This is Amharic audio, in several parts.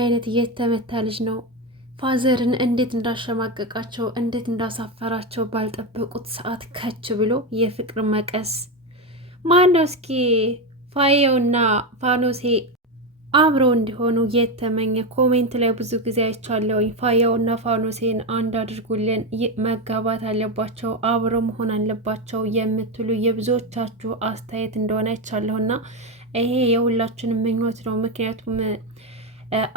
አይነት የተመታ ልጅ ነው። ፋዘርን እንዴት እንዳሸማቀቃቸው እንዴት እንዳሳፈራቸው ባልጠበቁት ሰዓት ከች ብሎ የፍቅር መቀስ ማነው? እስኪ ፋየውና ፋኖሴ አብረው እንዲሆኑ የተመኘ ኮሜንት ላይ ብዙ ጊዜ አይቻለሁኝ። ፋያውና ፋኖሴን አንድ አድርጉልን፣ መጋባት አለባቸው፣ አብረው መሆን አለባቸው የምትሉ የብዙዎቻችሁ አስተያየት እንደሆነ አይቻለሁና ይሄ የሁላችንም ምኞት ነው። ምክንያቱም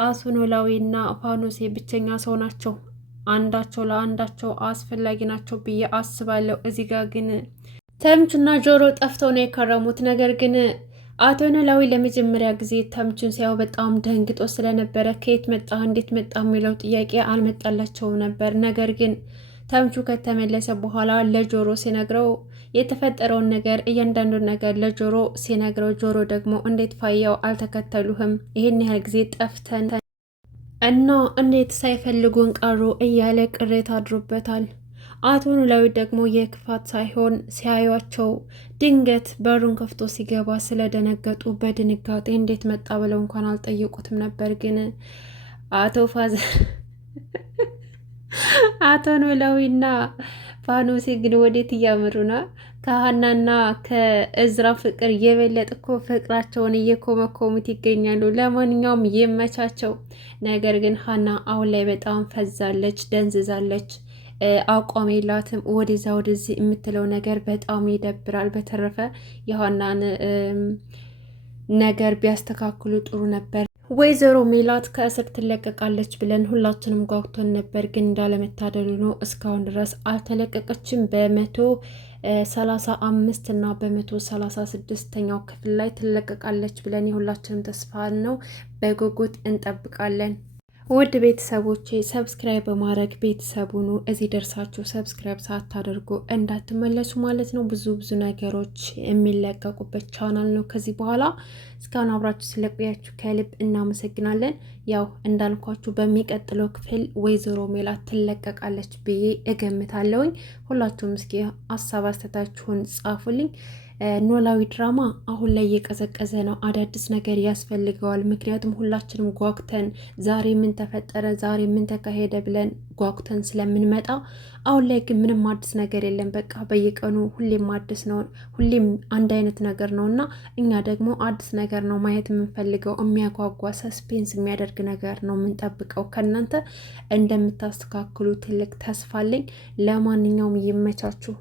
አቶ ኖላዊና ፋኖሴ ብቸኛ ሰው ናቸው፣ አንዳቸው ለአንዳቸው አስፈላጊ ናቸው ብዬ አስባለሁ። እዚህ ጋር ግን ተምቹና ጆሮ ጠፍተው ነው የከረሙት። ነገር ግን አቶ ኖላዊ ለመጀመሪያ ጊዜ ተምቹን ሲያው በጣም ደንግጦ ስለነበረ ከየት መጣ እንዴት መጣ የሚለው ጥያቄ አልመጣላቸውም ነበር። ነገር ግን ተምቹ ከተመለሰ በኋላ ለጆሮ ሲነግረው የተፈጠረውን ነገር እያንዳንዱን ነገር ለጆሮ ሲነግረው፣ ጆሮ ደግሞ እንዴት ፋያው አልተከተሉህም ይህን ያህል ጊዜ ጠፍተን እና እንዴት ሳይፈልጉን ቀሩ እያለ ቅሬታ አድሮበታል። አቶ ኖላዊ ደግሞ የክፋት ሳይሆን ሲያዩቸው ድንገት በሩን ከፍቶ ሲገባ ስለደነገጡ በድንጋጤ እንዴት መጣ ብለው እንኳን አልጠየቁትም ነበር። ግን አቶ ኖላዊና ፋኖሴ ግን ወዴት እያመሩ ነው? ከሀናና ከእዝራ ፍቅር የበለጠ እኮ ፍቅራቸውን እየኮመኮሙት ይገኛሉ። ለማንኛውም ይመቻቸው። ነገር ግን ሀና አሁን ላይ በጣም ፈዛለች፣ ደንዝዛለች። አቋም የላትም። ወደዛ ወደዚህ የምትለው ነገር በጣም ይደብራል። በተረፈ የሀናን ነገር ቢያስተካክሉ ጥሩ ነበር። ወይዘሮ ሜላት ከእስር ትለቀቃለች ብለን ሁላችንም ጓጉቶን ነበር። ግን እንዳለመታደሉ ነው እስካሁን ድረስ አልተለቀቀችም። በ135 እና በ136ኛው ክፍል ላይ ትለቀቃለች ብለን የሁላችንም ተስፋ ነው። በጉጉት እንጠብቃለን። ውድ ቤተሰቦቼ ሰብስክራይብ በማድረግ ቤተሰቡኑ እዚህ ደርሳችሁ ሰብስክራይብ ሳታደርጉ እንዳትመለሱ ማለት ነው። ብዙ ነገሮች የሚለቀቁበት ቻናል ነው። ከዚህ በኋላ እስካሁን አብራችሁ ስለቆያችሁ ከልብ እናመሰግናለን። ያው እንዳልኳችሁ በሚቀጥለው ክፍል ወይዘሮ ሜላት ትለቀቃለች ብዬ እገምታለሁኝ። ሁላችሁም እስኪ ሀሳብ አስተያየታችሁን ጻፉልኝ። ኖላዊ ድራማ አሁን ላይ እየቀዘቀዘ ነው። አዳዲስ ነገር ያስፈልገዋል። ምክንያቱም ሁላችንም ጓጉተን ዛሬ ምን ተፈጠረ፣ ዛሬ ምን ተካሄደ ብለን ጓጉተን ስለምንመጣ አሁን ላይ ግን ምንም አዲስ ነገር የለም። በቃ በየቀኑ ሁሌም አዲስ ነው፣ ሁሌም አንድ አይነት ነገር ነው እና እኛ ደግሞ አዲስ ነገር ነው ማየት የምንፈልገው። የሚያጓጓ ሰስፔንስ የሚያደርግ ነገር ነው የምንጠብቀው። ከእናንተ እንደምታስተካክሉ ትልቅ ተስፋ አለኝ። ለማንኛውም ይመቻችሁ።